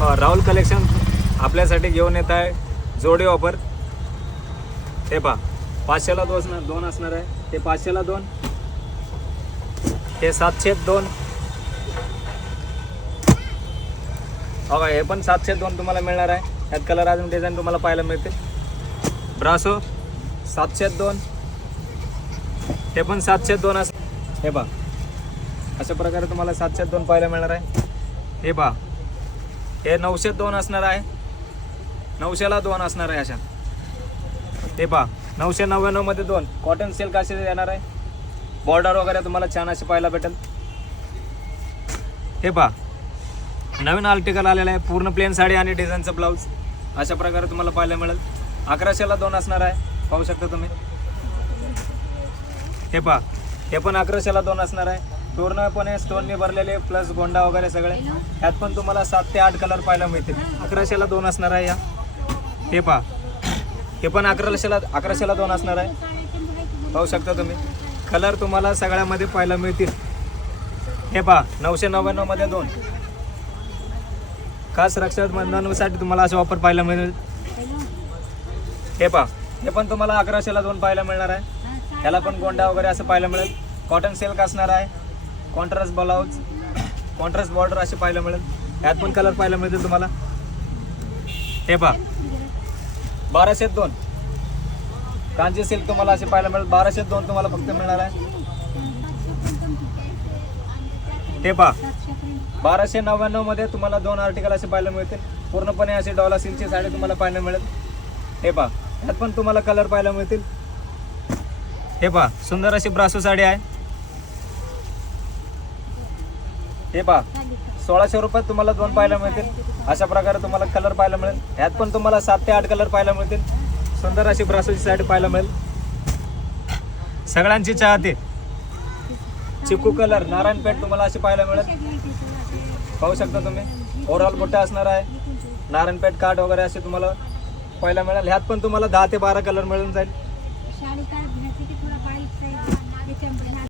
Rahul collection आपल्यासाठी घेऊन येत आहे जोडी ऑफर. हे पहा 500ला दोन असणार आहे. हे 500ला 2, हे 702. बघा हे पण 702 तुम्हाला मिळणार आहे. यात कलर अजून डिझाईन तुम्हाला पाहायला मिळते. ब्रासो 702, हे पण 702 असं. हे पहा अशा प्रकारे तुम्हाला 702 पाहायला मिळणार आहे. हे पहा हे 902 असणार आहे. 900ला 2 असणार आहे अशा. हे पहा 999 मध्ये 2 कॉटन सिल्क असे येणार आहे. बॉर्डर वगैरे तुम्हाला छान असे पाहायला भेटेल. हे पहा नवीन आर्टिकल आलेला आहे. पूर्ण प्लेन साडी आणि डिझाईनचं ब्लाऊज अशा प्रकारे तुम्हाला पाहायला मिळेल. 1100ला 2 असणार आहे. पाहू शकता तुम्ही. हे पहा हे पण 1100ला 2 असणार आहे. पूर्णपणे स्टोनने भरलेले प्लस गोंडा वगैरे सगळे. यात पण तुम्हाला 7 ते 8 कलर पाहायला मिळतील. 1100ला 2 असणार आहे या. हे पहा हे पण 1100ला 2 असणार आहे. पाहू शकता तुम्ही. कलर तुम्हाला सगळ्यामध्ये पाहायला मिळतील. हे पहा 999 मध्ये 2 खास रक्षाबंधनासाठी तुम्हाला असे ऑफर पाहायला मिळेल. हे पहा हे पण तुम्हाला 1100ला 2 पाहायला मिळणार आहे. ह्याला पण गोंडा वगैरे असं पाहायला मिळेल. कॉटन सिल्क असणार आहे. कॉन्ट्रास्ट ब्लाउज, कॉन्ट्रास्ट बॉर्डर असे पाहायला मिळेल. यात पण कलर पाहायला मिळतील तुम्हाला. हे पहा 1202 कांची सिल्क तुम्हाला असे पाहायला मिळेल. 1202 तुम्हाला फक्त मिळणार आहे. हे पहा 1299 मध्ये तुम्हाला 2 आर्टिकल असे पाहायला मिळतील. पूर्णपणे असे डॉला सिल्कची साडी तुम्हाला पाहायला मिळेल. हे पहा यात पण तुम्हाला कलर पाहायला मिळतील. हे पहा सुंदर अशी ब्रासो साडी आहे. हे पहा 1600 रुपयात तुम्हाला 2 पाहायला मिळतील. अशा प्रकारे तुम्हाला कलर पाहायला मिळेल. यात पण तुम्हाला 7 ते 8 कलर पाहायला मिळतील. सुंदर अशी ब्रासोची साडी पाहायला मिळेल. सगळ्यांची चाहते चिकू कलर नारायणपेठ तुम्हाला अशी पाहायला मिळेल. पाहू शकता तुम्ही. ओव्हरऑल बुट्टा असणार आहे. नारायणपेठ कार्ड वगैरे असे तुम्हाला पाहायला मिळेल. ह्यात पण तुम्हाला 10 ते 12 कलर मिळून जाईल.